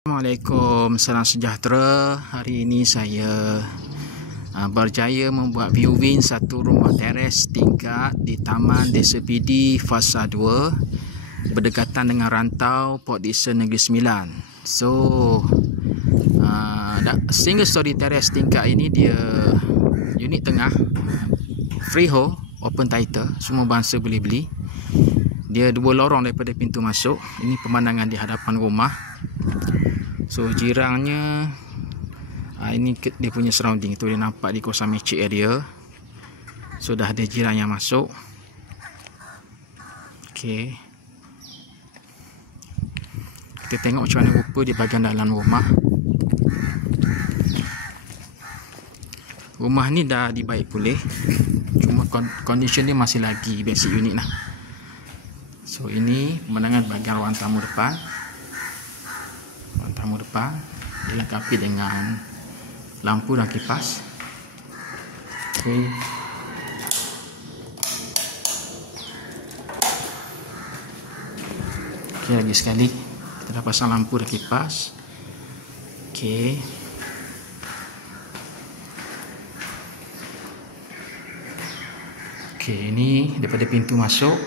Assalamualaikum, salam sejahtera. Hari ini saya berjaya membuat viewing satu rumah teres tingkat di Taman Desa PD Fasa 2 berdekatan dengan rantau Port Dickson Negeri Sembilan. So single story teres tingkat ini dia unit tengah, freehold, open title, semua bangsa boleh beli. Dia dua lorong daripada pintu masuk. Ini pemandangan di hadapan rumah. So jirangnya ini dia punya surrounding tu, dia nampak di kawasan Magic area. So dah ada jirang yang masuk. Okey, kita tengok macam mana rupa di bahagian dalam rumah. Rumah ni dah dibaik pulih, cuma condition dia masih lagi basic unit lah. So ini pemandangan bahagian ruang tamu depan. Tamu depan dilengkapi dengan lampu dan kipas. Okey, lagi sekali kita dah pasang lampu dan kipas. Okey, ini daripada pintu masuk.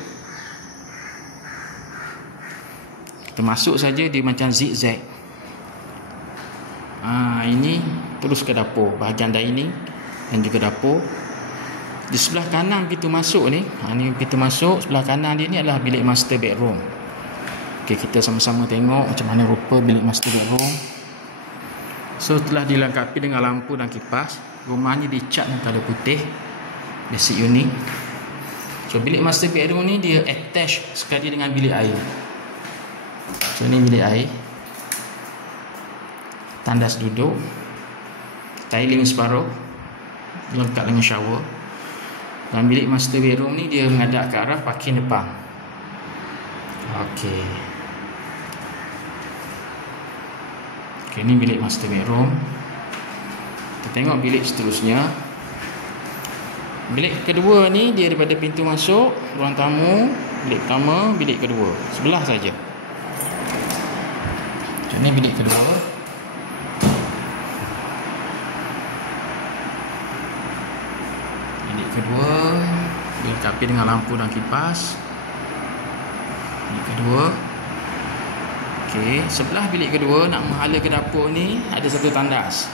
Kita masuk saja dia macam zigzag. Ini terus ke dapur, bahagian dining dan juga dapur. Di sebelah kanan pintu masuk ni, ni pintu masuk, sebelah kanan dia ni adalah bilik master bedroom. Okey, kita sama-sama tengok macam mana rupa bilik master bedroom. So telah dilengkapi dengan lampu dan kipas. Rumah ni dicat dengan colour putih, basic unit. So bilik master bedroom ni dia attach sekali dengan bilik air. So ni bilik air, tandas duduk, tiling separuh, lengkap dengan shower. Dan bilik master bedroom ni dia menghadap ke arah parking depan. Okey, ni bilik master bedroom. Kita tengok bilik seterusnya. Bilik kedua ni dia daripada pintu masuk, ruang tamu, bilik pertama, bilik kedua, sebelah saja. Ini bilik kedua. Bilik kedua dilengkapi dengan lampu dan kipas. Bilik kedua. Okey, sebelah bilik kedua nak menghala ke dapur ni ada satu tandas.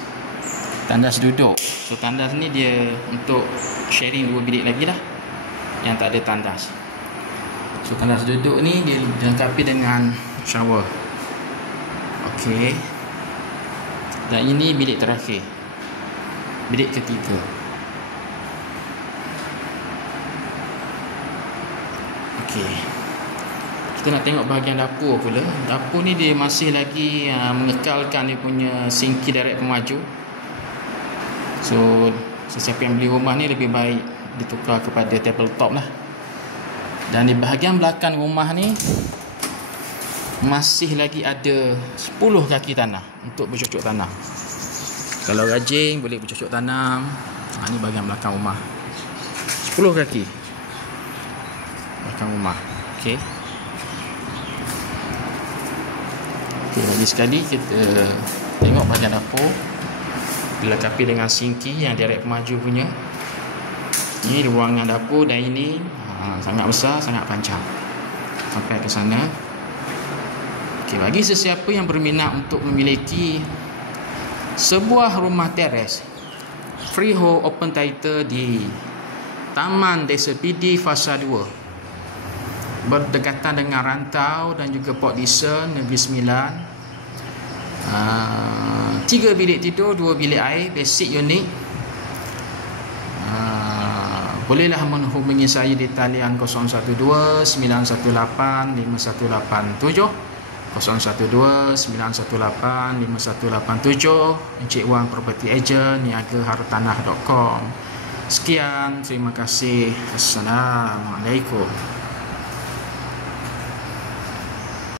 Tandas duduk. So tandas ni dia untuk sharing dua bilik lagi lah yang tak ada tandas. So tandas duduk ni dia dilengkapi dengan shower. Okey. Dan ini bilik terakhir, bilik ketiga. Okey, kita nak tengok bahagian dapur pula. Dapur ni dia masih lagi mengekalkan dia punya sinki direct pemaju. So sesiapa yang beli rumah ni lebih baik ditukar kepada tabletop lah. Dan di bahagian belakang rumah ni masih lagi ada 10 kaki tanah untuk bercocok tanam. Kalau rajin boleh bercocok tanam. Ini bahagian belakang rumah, 10 kaki belakang rumah. Okey, lagi sekali kita tengok bahagian dapur dilengkapi dengan sinki yang direct pemaju punya. Ini ruangan dapur dan ini sangat besar, sangat panjang sampai ke sana. Okay, bagi sesiapa yang berminat untuk memiliki sebuah rumah teres freehold open title di Taman Desa PD Fasa 2 berdekatan dengan rantau dan juga Port Dickson Negeri Sembilan, 3 bilik tidur, 2 bilik air, basic unit. Bolehlah menghubungi saya di talian 012 918 5187, 012 918 5187. Encik Wan Property Agent, niagahartanah.com. Sekian, terima kasih. Assalamualaikum.